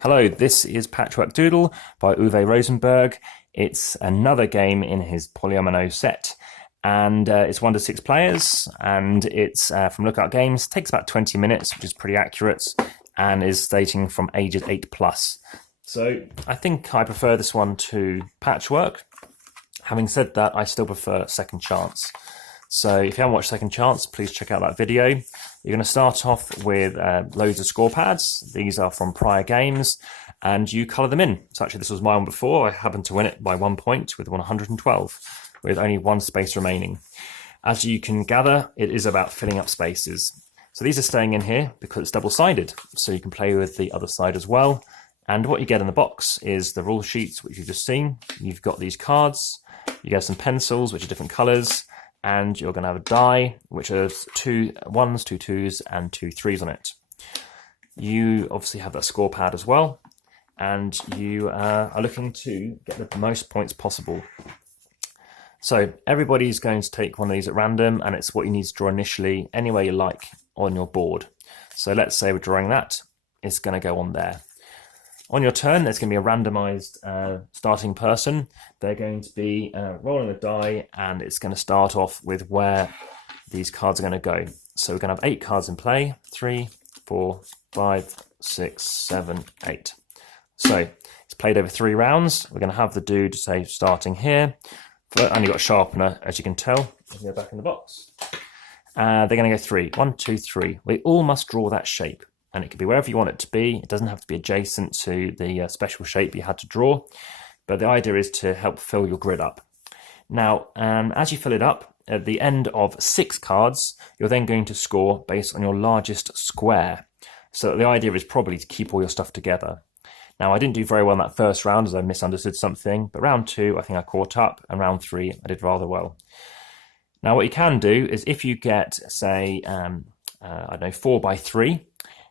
Hello, this is Patchwork Doodle by Uwe Rosenberg. It's another game in his Polyomino set, and it's 1 to 6 players, and it's from Lookout Games. Takes about 20 minutes, which is pretty accurate, and is stating from ages 8 plus. So I think I prefer this one to Patchwork. Having said that, I still prefer Second Chance. So if you haven't watched Second Chance, please check out that video. You're going to start off with loads of score pads. These are from prior games, and you colour them in. So actually this was my one before. I happened to win it by 1 point with 112, with only one space remaining. As you can gather, it is about filling up spaces. So these are staying in here because it's double-sided, so you can play with the other side as well. And what you get in the box is the rule sheets, which you've just seen. You've got these cards, you get some pencils, which are different colours, and you're going to have a die, which has 2 1s, 2 2s, and 2 3s on it. You obviously have that score pad as well, and you are looking to get the most points possible. So everybody's going to take one of these at random, and it's what you need to draw initially, anywhere you like on your board. So let's say we're drawing that. It's going to go on there. On your turn, there's going to be a randomized starting person. They're going to be rolling a die, and it's going to start off with where these cards are going to go. So we're going to have 8 cards in play. 3, 4, 5, 6, 7, 8. So it's played over 3 rounds. We're going to have the dude, say, starting here. And you've got a sharpener, as you can tell. You can go back in the box. They're going to go 3. 1, 2, 3. We all must draw that shape. And it can be wherever you want it to be. It doesn't have to be adjacent to the special shape you had to draw. But the idea is to help fill your grid up. Now, as you fill it up, at the end of 6 cards, you're then going to score based on your largest square. So the idea is probably to keep all your stuff together. Now, I didn't do very well in that first round as I misunderstood something. But round 2, I think I caught up. And round 3, I did rather well. Now, what you can do is if you get, say, I don't know, 4 by 3,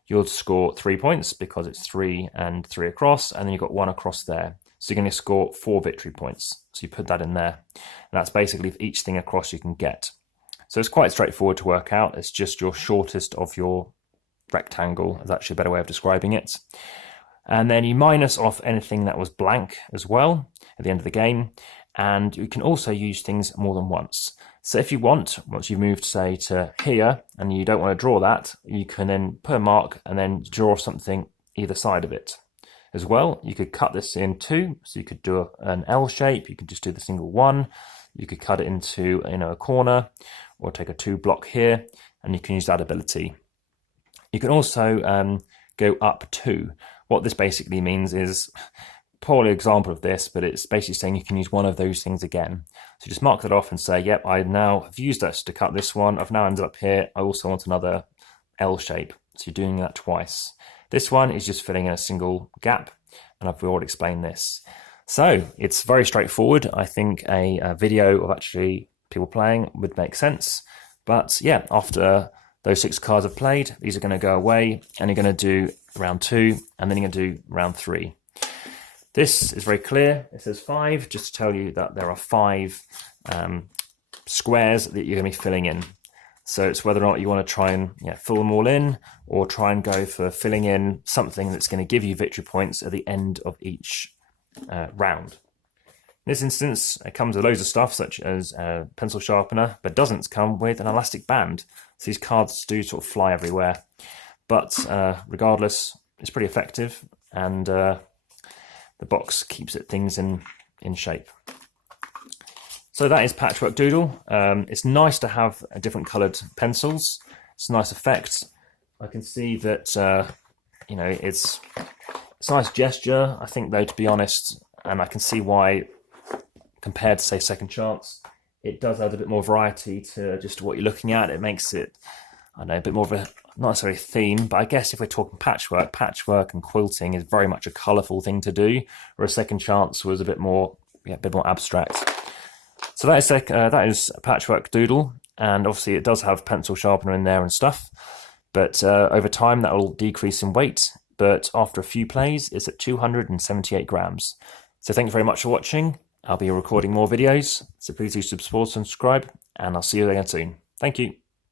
you'll score 3 points because it's 3 and 3 across, and then you've got 1 across there. So you're going to score 4 victory points. So you put that in there. And that's basically for each thing across you can get. So it's quite straightforward to work out. It's just your shortest of your rectangle is actually a better way of describing it. And then you minus off anything that was blank as well at the end of the game. And you can also use things more than once. So if you want, once you've moved, say, to here, and you don't want to draw that, you can then put a mark and then draw something either side of it. As well, you could cut this in 2, so you could do an L shape, you could just do the single 1, you could cut it into a corner, or take a 2 block here, and you can use that ability. You can also go up 2. What this basically means is, poor example of this, but it's basically saying you can use one of those things again. So just mark that off and say, yep, I now have used this to cut this one. I've now ended up here. I also want another L shape. So you're doing that twice. This one is just filling in a single gap, and I've already explained this. So it's very straightforward. I think a video of actually people playing would make sense. But yeah, after those 6 cards have played, these are going to go away, and you're going to do round 2, and then you're going to do round 3. This is very clear. It says 5, just to tell you that there are 5 squares that you're going to be filling in. So it's whether or not you want to try and fill them all in, or try and go for filling in something that's going to give you victory points at the end of each round. In this instance, it comes with loads of stuff, such as a pencil sharpener, but doesn't come with an elastic band. So these cards do sort of fly everywhere. But regardless, it's pretty effective, and the box keeps things in shape. So that is Patchwork Doodle. It's nice to have different coloured pencils. It's a nice effect. I can see that it's a nice gesture. I think, though, to be honest, and I can see why, compared to, say, Second Chance, it does add a bit more variety to just what you're looking at. It makes it, I don't know, a bit more of a, not necessarily a theme, but I guess if we're talking patchwork and quilting is very much a colourful thing to do, whereas Second Chance was a bit more abstract. So that is Patchwork Doodle, and obviously it does have pencil sharpener in there and stuff, but over time that will decrease in weight, but after a few plays it's at 278 grams. So thank you very much for watching. I'll be recording more videos, so please do subscribe, and I'll see you again soon. Thank you.